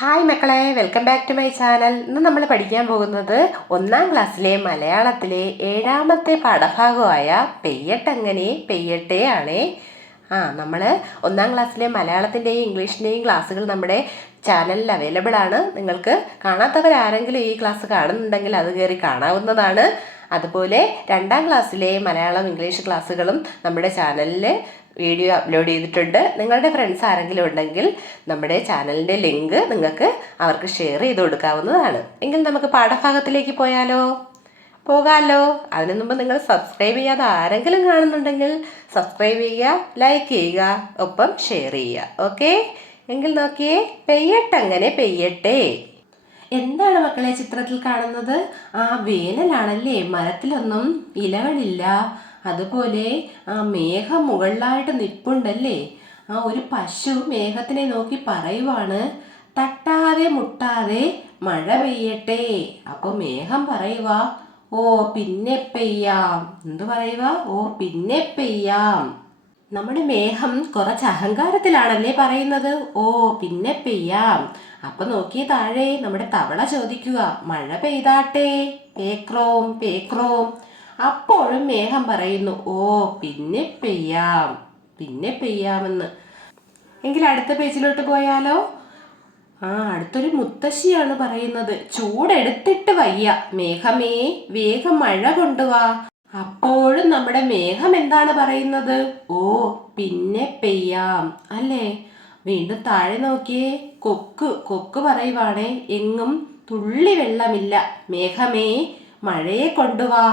Hi മക്കളെ welcome back to my channel. ഇന്ന് നമ്മൾ പഠിക്കാൻ പോകുന്നത് ഒന്നാം ക്ലാസ്സിലെ മലയാളത്തിലെ ഏഴാമത്തെ പാഠഭാഗമായ പെയ്യട്ടെങ്ങനെ പെയ്യട്ടെ ആണേ ആ നമ്മൾ ഒന്നാം ക്ലാസ്സിലെ മലയാളത്തിന്റെയും ഇംഗ്ലീഷിന്റെയും ക്ലാസ്സുകൾ നമ്മുടെ ചാനലിൽ അവൈലബിൾ ആണ്. നിങ്ങൾക്ക് കാണാത്തവരാരെങ്കിലും ഈ ക്ലാസ് കാണുന്നുണ്ടെങ്കിൽ അത് കയറി കാണാവുന്നതാണ്. അതുപോലെ രണ്ടാം ക്ലാസ്സിലെ മലയാളം ഇംഗ്ലീഷ് ക്ലാസ്സുകളും നമ്മുടെ ചാനലിൽ വീഡിയോ അപ്ലോഡ് ചെയ്തിട്ടുണ്ട്. നിങ്ങളുടെ ഫ്രണ്ട്സ് ആരെങ്കിലും ഉണ്ടെങ്കിൽ നമ്മുടെ ചാനലിന്റെ ലിങ്ക് നിങ്ങൾക്ക് അവർക്ക് ഷെയർ ചെയ്ത് കൊടുക്കാവുന്നതാണ്. എങ്കിൽ നമുക്ക് പാഠഭാഗത്തിലേക്ക് പോയാലോ? പോകാമല്ലോ അതിനു മുമ്പ് നിങ്ങൾ സബ്സ്ക്രൈബ് ചെയ്യാതെ ആരെങ്കിലും കാണുന്നുണ്ടെങ്കിൽ സബ്സ്ക്രൈബ് ചെയ്യുക ലൈക്ക് ചെയ്യുക ഒപ്പം ഷെയർ ചെയ്യുക. ഓക്കെ എങ്കിൽ നോക്കിയേ പെയ്യട്ടങ്ങനെ പെയ്യട്ടെ. എന്താണ് മക്കളെ ചിത്രത്തിൽ കാണുന്നത്? ആ വേനലാണല്ലേ? മരത്തിലൊന്നും ഇലകളില്ല. അതുപോലെ ആ മേഘം മുകളിലായിട്ട് നിൽപ്പുണ്ടല്ലേ? ആ ഒരു പശു മേഘത്തിനെ നോക്കി പറയുവാണ് തട്ടാതെ മുട്ടാതെ മഴ പെയ്യട്ടെ. അപ്പോൾ മേഘം പറയുക ഓ പിന്നെ പെയ്യാം. എന്തു പറയുക ഓ പിന്നെ പെയ്യാം. നമ്മുടെ മേഘം കുറച്ച് അഹങ്കാരത്തിലാണല്ലേ പറയുന്നത്? ഓ പിന്നെ പെയ്യാം. അപ്പൊ നോക്കിയ താഴെ നമ്മുടെ തവള ചോദിക്കുക മഴ പെയ്താട്ടെ? പേക്രോം പേക്രോം. അപ്പോഴും മേഘം പറയുന്നു ഓ പിന്നെ പെയ്യാം പിന്നെ പെയ്യാമെന്ന്. എങ്കിൽ അടുത്ത പേജിലോട്ട് പോയാലോ? ആ അടുത്തൊരു മുത്തശ്ശിയാണ് പറയുന്നത് ചൂടെടുത്തിട്ട് വയ്യ മേഘമേ വേഗം മഴ കൊണ്ടുവാ. അപ്പോഴും നമ്മുടെ മേഘം എന്താണ് പറയുന്നത്? ഓ പിന്നെ പെയ്യാം അല്ലേ? വീണ്ടും താഴെ നോക്കിയേ കൊക്ക് കൊക്ക് പറയുവാണേ എങ്ങും തുള്ളി വെള്ളമില്ല മേഘമേ മഴയെ കൊണ്ടുവാ.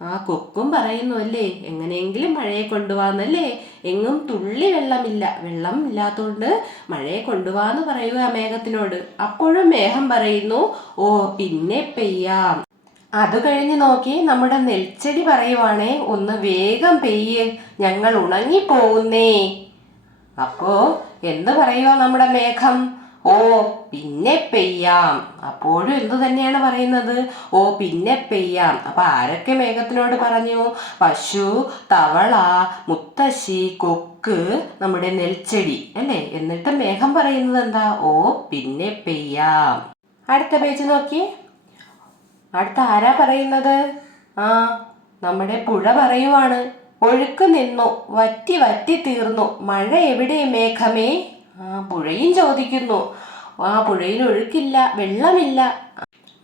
ആ കൊക്കും പറയുന്നു അല്ലേ എങ്ങനെയെങ്കിലും മഴയെ കൊണ്ടുപോവാന്നല്ലേ എങ്ങും തുള്ളി വെള്ളമില്ല. വെള്ളം ഇല്ലാത്തതുകൊണ്ട് മഴയെ കൊണ്ടുപോവാന്ന് പറയുക മേഘത്തിനോട്. അപ്പോഴും മേഘം പറയുന്നു ഓ പിന്നെ പെയ്യാം. അത് കഴിഞ്ഞ് നോക്കി നമ്മുടെ നെൽച്ചെടി പറയുവാണേ ഒന്ന് വേഗം പെയ്യ്. ഞങ്ങൾ ഉണങ്ങി പോകുന്നേ അപ്പോ എന്ത് പറയുക നമ്മുടെ മേഘം? ഓ പിന്നെ പെയ്യാം. അപ്പോഴും എന്തു തന്നെയാണ് പറയുന്നത്? ഓ പിന്നെ പെയ്യാം. അപ്പൊ ആരൊക്കെ മേഘത്തിനോട് പറഞ്ഞു? പശു തവള മുത്തശ്ശി കൊക്ക് നമ്മുടെ നെൽച്ചെടി അല്ലേ? എന്നിട്ട് മേഘം പറയുന്നത് എന്താ? ഓ പിന്നെ പെയ്യാം. അടുത്ത പേജ് നോക്കി അടുത്ത ആരാ പറയുന്നത്? ആ നമ്മുടെ പുഴ പറയുവാണ്. ഒഴുക്ക് നിന്നു വറ്റി വറ്റി തീർന്നു. മഴ എവിടെ മേഘമേ? ആ പുഴയും ചോദിക്കുന്നു. ആ പുഴയിൽ ഒഴുക്കില്ല വെള്ളമില്ല.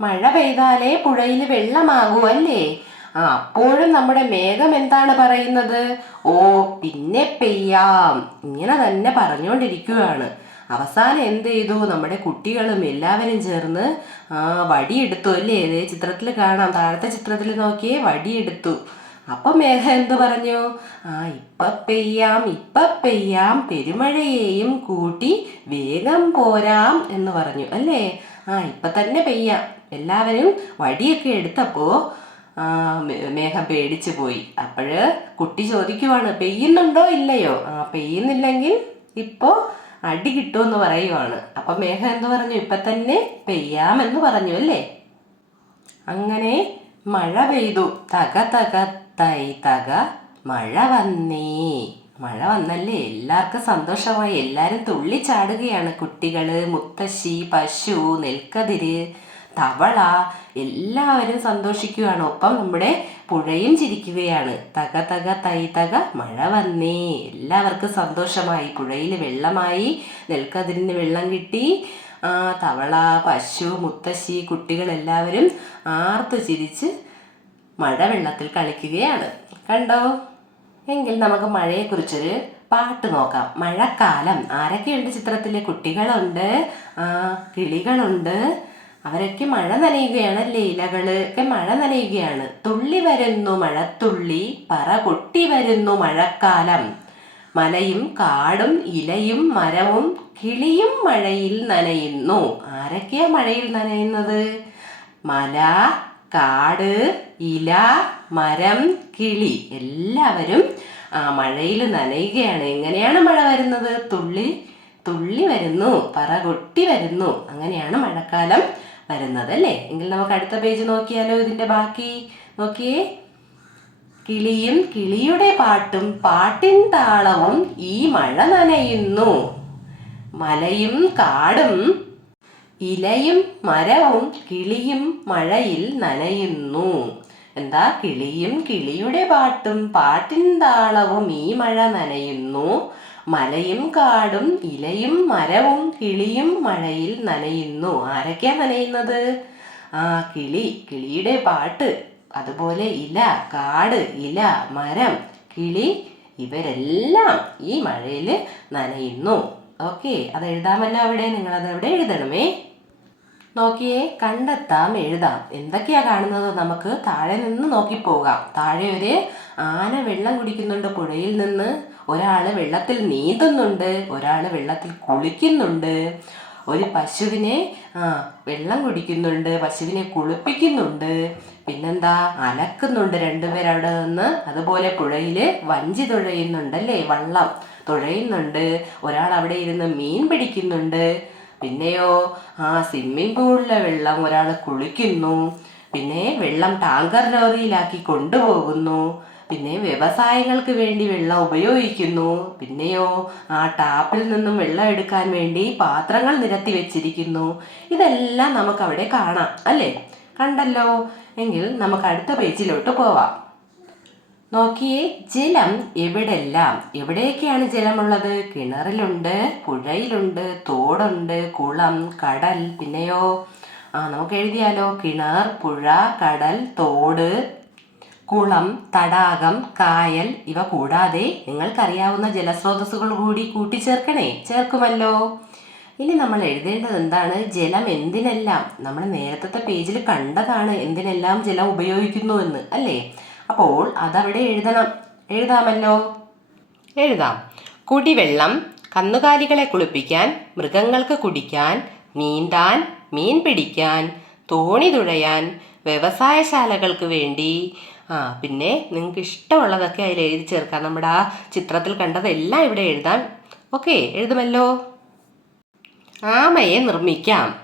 മഴ പെയ്താലേ പുഴയിൽ വെള്ളമാകൂ അല്ലേ ആ അപ്പോഴും നമ്മുടെ മേഘം എന്താണ് പറയുന്നത്? ഓ പിന്നെ പെയ്യാം. ഇങ്ങനെ തന്നെ പറഞ്ഞുകൊണ്ടിരിക്കുകയാണ്. അവസാനം എന്ത് ചെയ്തു? നമ്മുടെ കുട്ടികളും എല്ലാവരും ചേർന്ന് ആ വടിയെടുത്തു അല്ലേ? ചിത്രത്തിൽ കാണാം. താഴത്തെ ചിത്രത്തിൽ നോക്കിയേ വടിയെടുത്തു. അപ്പൊ മേഘ എന്തു പറഞ്ഞു? ആ ഇപ്പ പെയ്യാം ഇപ്പ പെയ്യാം പെരുമഴയെയും കൂട്ടി വേഗം പോരാം എന്ന് പറഞ്ഞു അല്ലേ? ആ ഇപ്പൊ തന്നെ പെയ്യാം. എല്ലാവരും വടിയൊക്കെ എടുത്തപ്പോ ആ മേ- മേഘം പേടിച്ചു പോയി. അപ്പോഴ് കുട്ടി ചോദിക്കുവാണ് പെയ്യുന്നുണ്ടോ ഇല്ലയോ? ആ പെയ്യുന്നില്ലെങ്കിൽ ഇപ്പോ അടി കിട്ടുമെന്ന് പറയുവാണ്. അപ്പൊ മേഘം എന്ത് പറഞ്ഞു? ഇപ്പൊ തന്നെ പെയ്യാമെന്ന് പറഞ്ഞു അല്ലേ? അങ്ങനെ മഴ പെയ്തു. തക തക തൈ തക മഴ വന്നേ. മഴ വന്നല്ലേ? എല്ലാവർക്കും സന്തോഷമായി. എല്ലാവരും തുള്ളിച്ചാടുകയാണ് കുട്ടികൾ. മുത്തശ്ശി പശു നെൽക്കതിര് തവള എല്ലാവരും സന്തോഷിക്കുകയാണ്. ഒപ്പം നമ്മുടെ പുഴയും ചിരിക്കുകയാണ്. തക തക തൈ തക മഴ വന്നേ. എല്ലാവർക്കും സന്തോഷമായി. പുഴയിൽ വെള്ളമായി നെൽക്കതിരിന് വെള്ളം കിട്ടി. തവള പശു മുത്തശ്ശി കുട്ടികളെല്ലാവരും ആർത്തു ചിരിച്ച് മഴവെള്ളത്തിൽ കളിക്കുകയാണ്. കണ്ടോ? എങ്കിൽ നമുക്ക് മഴയെക്കുറിച്ചൊരു പാട്ട് നോക്കാം. മഴക്കാലം. ആരൊക്കെയുണ്ട് ചിത്രത്തിൽ കുട്ടികളുണ്ട് ആ കിളികളുണ്ട്. അവരൊക്കെ മഴ നനയുകയാണ്. ഇലകൾ ഒക്കെ മഴ നനയുകയാണ്. തുള്ളി വരുന്നു മഴത്തുള്ളി പറ കൊട്ടി വരുന്നു മഴക്കാലം. മലയും കാടും ഇലയും മരവും കിളിയും മഴയിൽ നനയുന്നു. ആരൊക്കെയാ മഴയിൽ നനയുന്നത്? മല കാട് ഇല മരം കിളി. എല്ലാവരും ആ മഴയിൽ നനയുകയാണ്. എങ്ങനെയാണ് മഴ വരുന്നത്? തുള്ളി തുള്ളി വരുന്നു പറ കൊട്ടി വരുന്നു. അങ്ങനെയാണ് മഴക്കാലം വരുന്നത് അല്ലേ എങ്കിൽ നമുക്ക് അടുത്ത പേജ് നോക്കിയാലോ ഇതിന്റെ ബാക്കി? നോക്കിയേ. കിളിയും കിളിയുടെ പാട്ടും പാട്ടിൻ താളവും ഈ മഴ നനയുന്നു. മലയും കാടും ഇലയും മരവും കിളിയും മഴയിൽ നനയുന്നു. എന്താ? കിളിയും കിളിയുടെ പാട്ടും പാട്ടിൻ താളവും ഈ മഴ നനയുന്നു. മലയും കാടും ഇലയും മരവും കിളിയും മഴയിൽ നനയുന്നു. ആരൊക്കെയാ നനയുന്നത്? ആ കിളി. കിളിയുടെ പാട്ട്. അതുപോലെ ഇല കാട് ഇല മരം കിളി ഇവരെല്ലാം ഈ മഴയിൽ നനയുന്നു. ഓക്കെ അത് എഴുതാമല്ലോ അവിടെ നിങ്ങൾ അത് അവിടെ എഴുതണമേ. നോക്കിയേ കണ്ടെത്താം എഴുതാം. എന്തൊക്കെയാ കാണുന്നത്? നമുക്ക് താഴെ നിന്ന് നോക്കിപ്പോകാം താഴെ ഒരു ആന വെള്ളം കുടിക്കുന്നുണ്ട്. പുഴയിൽ നിന്ന് ഒരാൾ വെള്ളത്തിൽ നീന്തുന്നുണ്ട്. ഒരാൾ വെള്ളത്തിൽ കുളിക്കുന്നുണ്ട്. ഒരു പശുവിനെ ആ വെള്ളം കുടിക്കുന്നുണ്ട്. പശുവിനെ കുളിപ്പിക്കുന്നുണ്ട്. പിന്നെന്താ? അലക്കുന്നുണ്ട്. രണ്ടുപേരവിടെ നിന്ന് അതുപോലെ പുഴയിൽ വഞ്ചി തുഴയുന്നുണ്ടല്ലേ? വള്ളം. തുഴയുന്നുണ്ട്. ഒരാൾ അവിടെ ഇരുന്ന് മീൻ പിടിക്കുന്നുണ്ട്. പിന്നെയോ ആ സ്വിമ്മിംഗ് പൂളിലെ വെള്ളം ഒരാൾ കുളിക്കുന്നു. പിന്നെ വെള്ളം ടാങ്കർ ലോറിയിലാക്കി കൊണ്ടുപോകുന്നു. പിന്നെ വ്യവസായങ്ങൾക്ക് വേണ്ടി വെള്ളം ഉപയോഗിക്കുന്നു. പിന്നെയോ ആ ടാപ്പിൽ നിന്നും വെള്ളം എടുക്കാൻ വേണ്ടി പാത്രങ്ങൾ നിരത്തി വെച്ചിരിക്കുന്നു. ഇതെല്ലാം നമുക്ക് അവിടെ കാണാം അല്ലേ? കണ്ടല്ലോ? എങ്കിൽ നമുക്ക് അടുത്ത പേജിലോട്ട് പോവാം. നോക്കിയേ ജലം എവിടെല്ലാം? എവിടെയൊക്കെയാണ് ജലമുള്ളത്? കിണറിലുണ്ട് പുഴയിലുണ്ട് തോടുണ്ട് കുളം കടൽ പിന്നെയോ? ആ നമുക്ക് എഴുതിയാലോ? കിണർ പുഴ കടൽ തോട് കുളം തടാകം കായൽ ഇവ കൂടാതെ നിങ്ങൾക്കറിയാവുന്ന ജലസ്രോതസ്സുകൾ കൂടി കൂട്ടിച്ചേർക്കണേ. ചേർക്കുമല്ലോ. ഇനി നമ്മൾ എഴുതേണ്ടത് എന്താണ്? ജലം എന്തിനെല്ലാം? നമ്മൾ നേരത്തെ പേജിൽ കണ്ടതാണ് എന്തിനെല്ലാം ജലം ഉപയോഗിക്കുന്നു എന്ന് അല്ലേ? അപ്പോൾ അതവിടെ എഴുതണം. എഴുതാമല്ലോ? എഴുതാം. കുടിവെള്ളം കന്നുകാലികളെ കുളിപ്പിക്കാൻ മൃഗങ്ങൾക്ക് കുടിക്കാൻ നീന്താൻ മീൻ പിടിക്കാൻ തോണി തുഴയാൻ വ്യവസായശാലകൾക്ക് വേണ്ടി. ആ പിന്നെ നിങ്ങൾക്ക് ഇഷ്ടമുള്ളതൊക്കെ അതിൽ എഴുതി ചേർക്കാം. നമ്മുടെ ആ ചിത്രത്തിൽ കണ്ടതെല്ലാം ഇവിടെ എഴുതാം. ഓക്കെ എഴുതുമല്ലോ? ആമയെ നിർമ്മിക്കാം.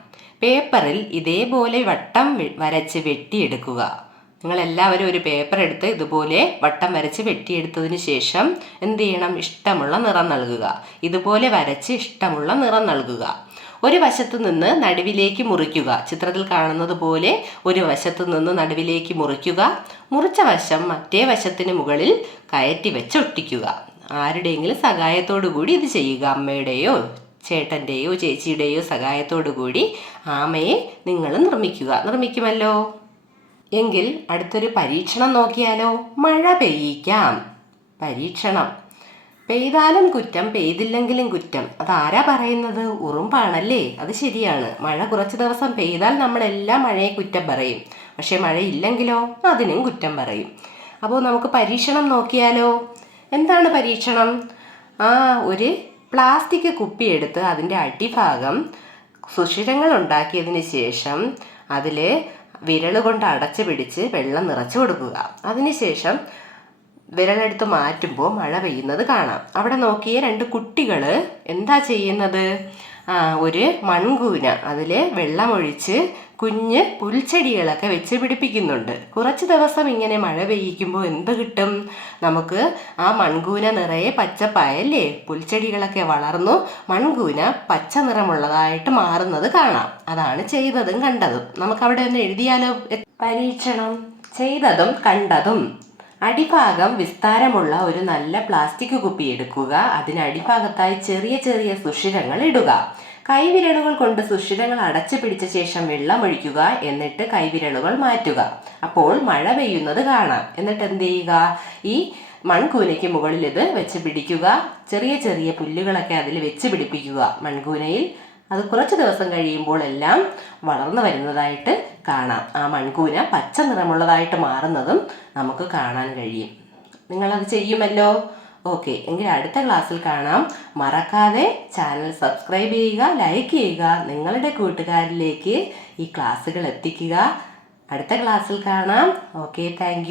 പേപ്പറിൽ ഇതേപോലെ വട്ടം വരച്ച് വെട്ടിയെടുക്കുക. നിങ്ങളെല്ലാവരും ഒരു പേപ്പർ എടുത്ത് ഇതുപോലെ വട്ടം വരച്ച് വെട്ടിയെടുത്തതിന് ശേഷം എന്ത് ചെയ്യണം? ഇഷ്ടമുള്ള നിറം നൽകുക. ഇതുപോലെ വരച്ച് ഇഷ്ടമുള്ള നിറം നൽകുക. ഒരു വശത്ത് നിന്ന് നടുവിലേക്ക് മുറിക്കുക. ചിത്രത്തിൽ കാണുന്നത് പോലെ ഒരു വശത്ത് നിന്ന് നടുവിലേക്ക് മുറിക്കുക. മുറിച്ച വശം മറ്റേ വശത്തിന് മുകളിൽ കയറ്റി വെച്ച് ഒട്ടിക്കുക. ആരുടെയെങ്കിലും സഹായത്തോടു കൂടി ഇത് ചെയ്യുക. അമ്മയുടെയോ ചേട്ടന്റെയോ ചേച്ചിയുടെയോ സഹായത്തോടു കൂടി ആമയെ നിങ്ങൾ നിർമ്മിക്കുക. നിർമ്മിക്കുമല്ലോ. എങ്കിൽ അടുത്തൊരു പരീക്ഷണം നോക്കിയാലോ? മഴ പെയ്യിക്കാം. പരീക്ഷണം. പെയ്താലും കുറ്റം പെയ്തില്ലെങ്കിലും കുറ്റം. അതാരാ പറയുന്നത്? ഉറുമ്പാണല്ലേ? അത് ശരിയാണ്. മഴ കുറച്ച് ദിവസം പെയ്താൽ നമ്മളെല്ലാം മഴയെ കുറ്റം പറയും. പക്ഷെ മഴയില്ലെങ്കിലോ? അതിനും കുറ്റം പറയും. അപ്പോൾ നമുക്ക് പരീക്ഷണം നോക്കിയാലോ? എന്താണ് പരീക്ഷണം? ആ ഒരു പ്ലാസ്റ്റിക് കുപ്പിയെടുത്ത് അതിന്റെ അടിഭാഗം സുഷിരങ്ങൾ ഉണ്ടാക്കിയതിന് ശേഷം അതിൽ വിരൽ കൊണ്ട് അടച്ചു പിടിച്ച് വെള്ളം നിറച്ചു കൊടുക്കുക അതിനുശേഷം വിരലെടുത്ത് മാറ്റുമ്പോൾ മഴ പെയ്യുന്നത് കാണാം. അവിടെ നോക്കിയ രണ്ട് കുട്ടികൾ എന്താ ചെയ്യുന്നത്? ഒരു മൺകൂന. അതിൽ വെള്ളമൊഴിച്ച് കുഞ്ഞ് പുൽച്ചെടികളൊക്കെ വെച്ച് പിടിപ്പിക്കുന്നുണ്ട്. കുറച്ച് ദിവസം ഇങ്ങനെ മഴ പെയ്യിക്കുമ്പോൾ എന്ത് കിട്ടും? നമുക്ക് ആ മൺകൂന നിറയെ പച്ചപ്പായല്ലേ പുൽച്ചെടികളൊക്കെ വളർന്നു മൺകൂന പച്ച നിറമുള്ളതായിട്ട് മാറുന്നത് കാണാം. അതാണ് ചെയ്തതും കണ്ടതും. നമുക്ക് അവിടെ ഒന്ന് എഴുതിയാലോ? പരീക്ഷണം. ചെയ്തതും കണ്ടതും. അടിഭാഗം വിസ്താരമുള്ള ഒരു നല്ല പ്ലാസ്റ്റിക് കുപ്പി എടുക്കുക. അതിന് അടിഭാഗത്തായി ചെറിയ ചെറിയ സുഷിരങ്ങൾ ഇടുക. കൈവിരലുകൾ കൊണ്ട് സുഷിരങ്ങൾ അടച്ചു പിടിച്ച ശേഷം വെള്ളമൊഴിക്കുക എന്നിട്ട് കൈവിരലുകൾ മാറ്റുക. അപ്പോൾ മഴ പെയ്യുന്നത് കാണാം. എന്നിട്ട് എന്ത് ചെയ്യുക? ഈ മൺകൂനയ്ക്ക് മുകളിൽ ഇത് വെച്ച് പിടിക്കുക. ചെറിയ ചെറിയ പുല്ലുകളൊക്കെ അതിൽ വെച്ച് പിടിപ്പിക്കുക. മൺകൂനയിൽ അത് കുറച്ച് ദിവസം കഴിയുമ്പോൾ എല്ലാം വളർന്നു വരുന്നതായിട്ട് കാണാം. ആ മൺകൂന പച്ച നിറമുള്ളതായിട്ട് മാറുന്നതും നമുക്ക് കാണാൻ കഴിയും. നിങ്ങളത് ചെയ്യുമല്ലോ? ഓക്കെ എങ്കിൽ അടുത്ത ക്ലാസ്സിൽ കാണാം. മറക്കാതെ ചാനൽ സബ്സ്ക്രൈബ് ചെയ്യുക ലൈക്ക് ചെയ്യുക നിങ്ങളുടെ കൂട്ടുകാരിലേക്ക് ഈ ക്ലാസ്സുകൾ എത്തിക്കുക. അടുത്ത ക്ലാസ്സിൽ കാണാം. Okay thank